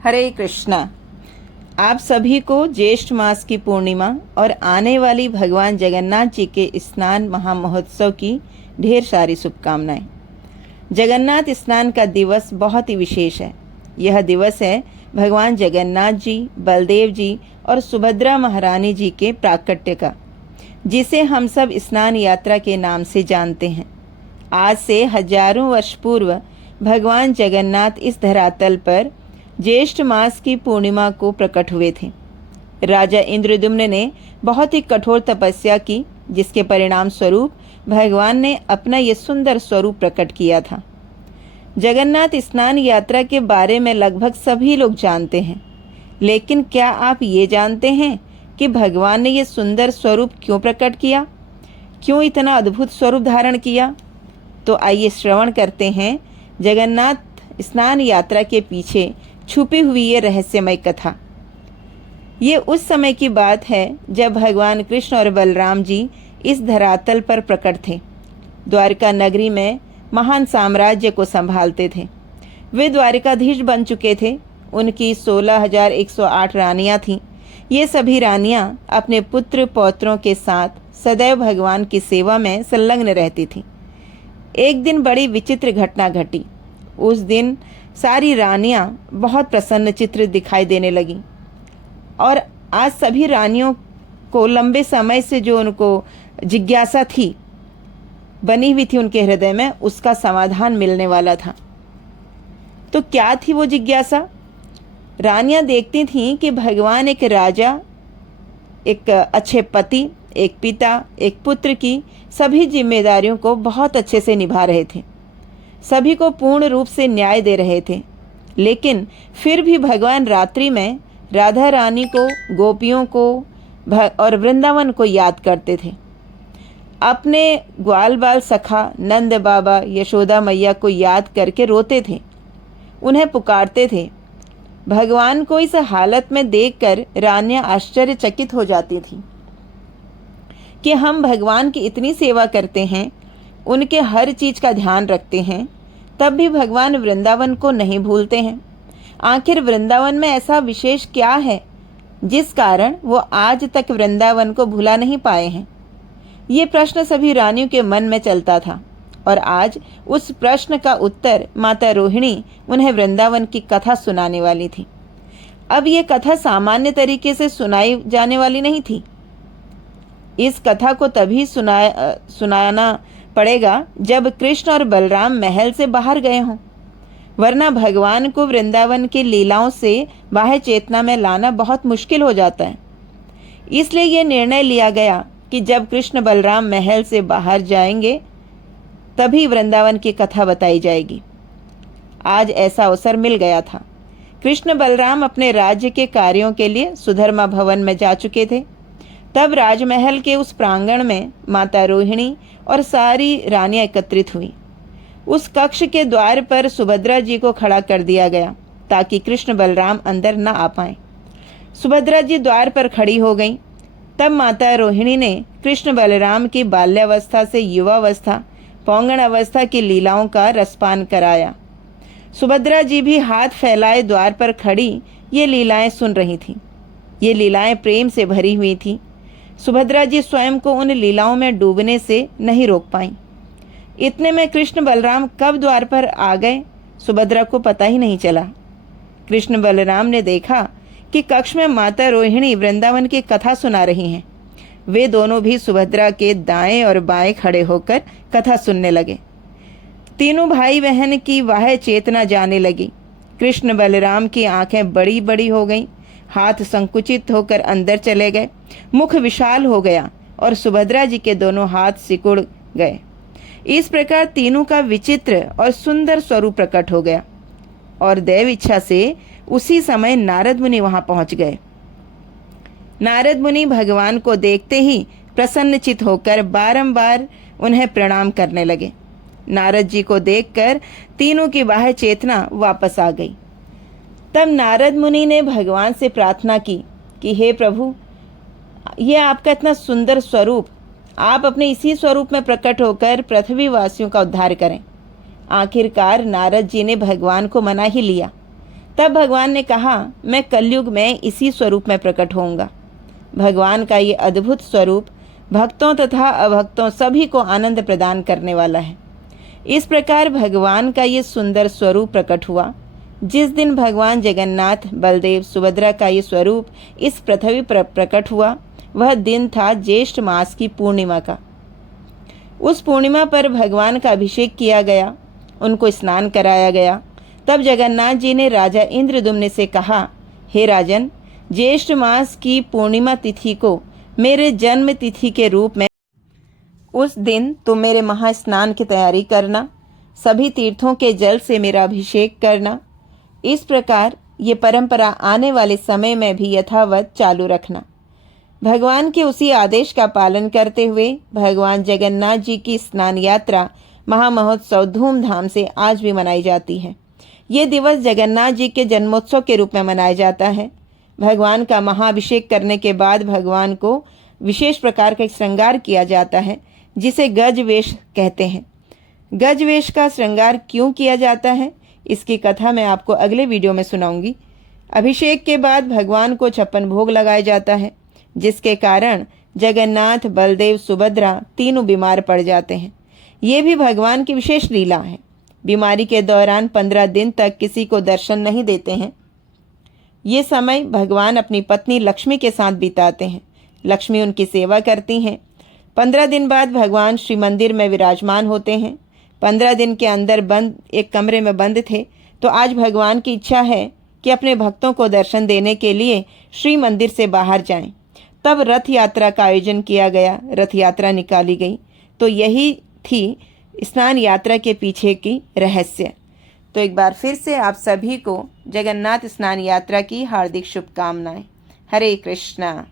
हरे कृष्णा। आप सभी को ज्येष्ठ मास की पूर्णिमा और आने वाली भगवान जगन्नाथ जी के स्नान महामहोत्सव की ढेर सारी शुभकामनाएं। जगन्नाथ स्नान का दिवस बहुत ही विशेष है। यह दिवस है भगवान जगन्नाथ जी, बलदेव जी और सुभद्रा महारानी जी के प्राकट्य का, जिसे हम सब स्नान यात्रा के नाम से जानते हैं। आज से हजारों वर्ष पूर्व भगवान जगन्नाथ इस धरातल पर ज्येष्ठ मास की पूर्णिमा को प्रकट हुए थे। राजा इंद्रद्युम्न ने बहुत ही कठोर तपस्या की, जिसके परिणाम स्वरूप भगवान ने अपना ये सुंदर स्वरूप प्रकट किया था। जगन्नाथ स्नान यात्रा के बारे में लगभग सभी लोग जानते हैं, लेकिन क्या आप ये जानते हैं कि भगवान ने ये सुंदर स्वरूप क्यों प्रकट किया, क्यों इतना अद्भुत स्वरूप धारण किया? तो आइए श्रवण करते हैं जगन्नाथ स्नान यात्रा के पीछे छुपी हुई ये रहस्यमय कथा। ये उस समय की बात है जब भगवान कृष्ण और बलराम जी इस धरातल पर प्रकट थे। द्वारका नगरी में महान साम्राज्य को संभालते थे। वे द्वारिकाधीश बन चुके थे। उनकी 16,108 रानियां थीं। ये सभी रानियां अपने पुत्र पौत्रों के साथ सदैव भगवान की सेवा में संलग्न रहती थीं। एक दिन बड़ी विचित्र घटना घटी। उस दिन सारी रानियां बहुत प्रसन्न चित्र दिखाई देने लगीं और आज सभी रानियों को लंबे समय से जो उनको जिज्ञासा थी, बनी हुई थी उनके हृदय में, उसका समाधान मिलने वाला था। तो क्या थी वो जिज्ञासा? रानियां देखती थीं कि भगवान एक राजा, एक अच्छे पति, एक पिता, एक पुत्र की सभी जिम्मेदारियों को बहुत अच्छे से निभा रहे थे, सभी को पूर्ण रूप से न्याय दे रहे थे। लेकिन फिर भी भगवान रात्रि में राधा रानी को, गोपियों को और वृंदावन को याद करते थे। अपने ग्वाल बाल सखा नंद बाबा, यशोदा मैया को याद करके रोते थे, उन्हें पुकारते थे। भगवान को इस हालत में देखकर रानियां आश्चर्यचकित हो जाती थी कि हम भगवान की इतनी सेवा करते हैं, उनके हर चीज का ध्यान रखते हैं, तब भी भगवान वृंदावन को नहीं भूलते हैं। आखिर वृंदावन में ऐसा विशेष क्या है जिस कारण वो आज तक वृंदावन को भुला नहीं पाए हैं? ये प्रश्न सभी रानियों के मन में चलता था और आज उस प्रश्न का उत्तर माता रोहिणी उन्हें वृंदावन की कथा सुनाने वाली थी। अब ये कथा सामान्य तरीके से सुनाई जाने वाली नहीं थी। इस कथा को तभी सुनाना पड़ेगा जब कृष्ण और बलराम महल से बाहर गए हों, वरना भगवान को वृंदावन की लीलाओं से बाह्य चेतना में लाना बहुत मुश्किल हो जाता है। इसलिए यह निर्णय लिया गया कि जब कृष्ण बलराम महल से बाहर जाएंगे तभी वृंदावन की कथा बताई जाएगी। आज ऐसा अवसर मिल गया था। कृष्ण बलराम अपने राज्य के कार्यों के लिए सुधर्मा भवन में जा चुके थे। तब राजमहल के उस प्रांगण में माता रोहिणी और सारी रानियां एकत्रित हुई। उस कक्ष के द्वार पर सुभद्रा जी को खड़ा कर दिया गया ताकि कृष्ण बलराम अंदर न आ पाए। सुभद्रा जी द्वार पर खड़ी हो गईं। तब माता रोहिणी ने कृष्ण बलराम की बाल्यावस्था से युवावस्था, पौंगण अवस्था की लीलाओं का रसपान कराया। सुभद्रा जी भी हाथ फैलाए द्वार पर खड़ी ये लीलाएं सुन रही थीं। ये लीलाएं प्रेम से भरी हुई थीं। सुभद्रा जी स्वयं को उन लीलाओं में डूबने से नहीं रोक पाईं। इतने में कृष्ण बलराम कब द्वार पर आ गए, सुभद्रा को पता ही नहीं चला। कृष्ण बलराम ने देखा कि कक्ष में माता रोहिणी वृंदावन की कथा सुना रही हैं। वे दोनों भी सुभद्रा के दाएं और बाएं खड़े होकर कथा सुनने लगे। तीनों भाई बहन की वाह चेतना जाने लगी। कृष्ण बलराम की आंखें बड़ी बड़ी हो गईं, हाथ संकुचित होकर अंदर चले गए, मुख विशाल हो गया और सुभद्रा जी के दोनों हाथ सिकुड़ गए। इस प्रकार तीनों का विचित्र और सुंदर स्वरूप प्रकट हो गया और दैव इच्छा से उसी समय नारद मुनि वहां पहुंच गए। नारद मुनि भगवान को देखते ही प्रसन्नचित होकर बारंबार उन्हें प्रणाम करने लगे। नारद जी को देखकर तीनों की बाह्य चेतना वापस आ गई। तब नारद मुनि ने भगवान से प्रार्थना की कि हे प्रभु, ये आपका इतना सुंदर स्वरूप, आप अपने इसी स्वरूप में प्रकट होकर पृथ्वी वासियों का उद्धार करें। आखिरकार नारद जी ने भगवान को मना ही लिया। तब भगवान ने कहा, मैं कलयुग में इसी स्वरूप में प्रकट होऊंगा। भगवान का ये अद्भुत स्वरूप भक्तों तथा अभक्तों सभी को आनंद प्रदान करने वाला है। इस प्रकार भगवान का ये सुंदर स्वरूप प्रकट हुआ। जिस दिन भगवान जगन्नाथ, बलदेव, सुभद्रा का ये स्वरूप इस पृथ्वी पर प्रकट हुआ, वह दिन था ज्येष्ठ मास की पूर्णिमा का। उस पूर्णिमा पर भगवान का अभिषेक किया गया, उनको स्नान कराया गया। तब जगन्नाथ जी ने राजा इंद्रद्युम्न से कहा, हे राजन, ज्येष्ठ मास की पूर्णिमा तिथि को मेरे जन्म तिथि के रूप में उस दिन तुम मेरे महास्नान की तैयारी करना, सभी तीर्थों के जल से मेरा अभिषेक करना। इस प्रकार ये परंपरा आने वाले समय में भी यथावत चालू रखना। भगवान के उसी आदेश का पालन करते हुए भगवान जगन्नाथ जी की स्नान यात्रा महामहोत्सव धूमधाम से आज भी मनाई जाती है। ये दिवस जगन्नाथ जी के जन्मोत्सव के रूप में मनाया जाता है। भगवान का महाअभिषेक करने के बाद भगवान को विशेष प्रकार का श्रृंगार किया जाता है, जिसे गज वेश कहते हैं। गज वेश का श्रृंगार क्यों किया जाता है, इसकी कथा मैं आपको अगले वीडियो में सुनाऊंगी। अभिषेक के बाद भगवान को 56 भोग लगाया जाता है, जिसके कारण जगन्नाथ, बलदेव, सुभद्रा तीनों बीमार पड़ जाते हैं। ये भी भगवान की विशेष लीला है। बीमारी के दौरान 15 दिन तक किसी को दर्शन नहीं देते हैं। ये समय भगवान अपनी पत्नी लक्ष्मी के साथ बिताते हैं। लक्ष्मी उनकी सेवा करती हैं। 15 दिन बाद भगवान श्री मंदिर में विराजमान होते हैं। 15 दिन के अंदर बंद एक कमरे में बंद थे, तो आज भगवान की इच्छा है कि अपने भक्तों को दर्शन देने के लिए श्री मंदिर से बाहर जाएं। तब रथ यात्रा का आयोजन किया गया, रथ यात्रा निकाली गई। तो यही थी स्नान यात्रा के पीछे की रहस्य। तो एक बार फिर से आप सभी को जगन्नाथ स्नान यात्रा की हार्दिक शुभकामनाएं। हरे कृष्णा।